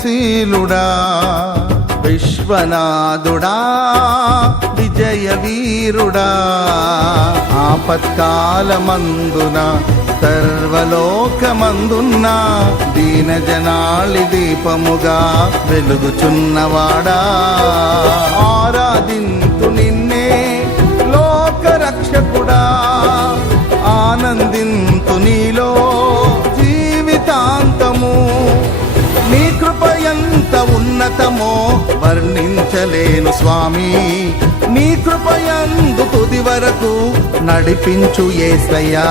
వినయశీలుడా విశ్వనాథుడా విజయ వీరుడా ఆపత్కాలమందున సర్వలోకమందున్న దీనజనాళి దీపముగా వెలుగుచున్నవాడా ఆరాధింతు నిన్నే లోకరక్షకుడా ఆనందింతు నీలో జీవితాంతము నీ కృప ఎంత ఉన్నతమో వర్ణించలేను స్వామి నీ కృపయందు తుది వరకు నడిపించు యేసయ్యా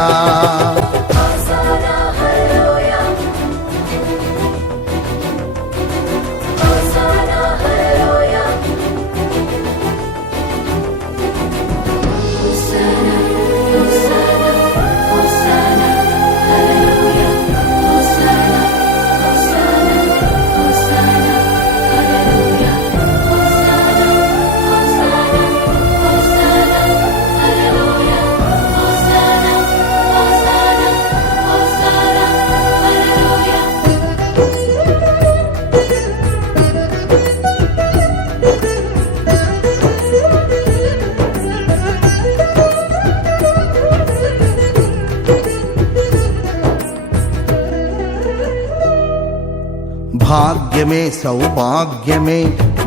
భాగ్యమే సౌభాగ్యమే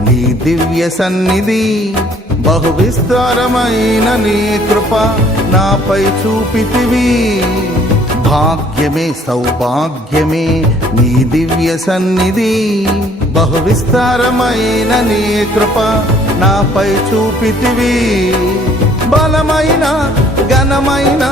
నీ దివ్య సన్నిధి బహు విస్తారమైన నీ కృప నాపై చూపితివి భాగ్యమే సౌభాగ్యమే నీ దివ్య సన్నిధి బహు విస్తారమైన నీ కృప నాపై చూపితివి బలమైన ఘనమైన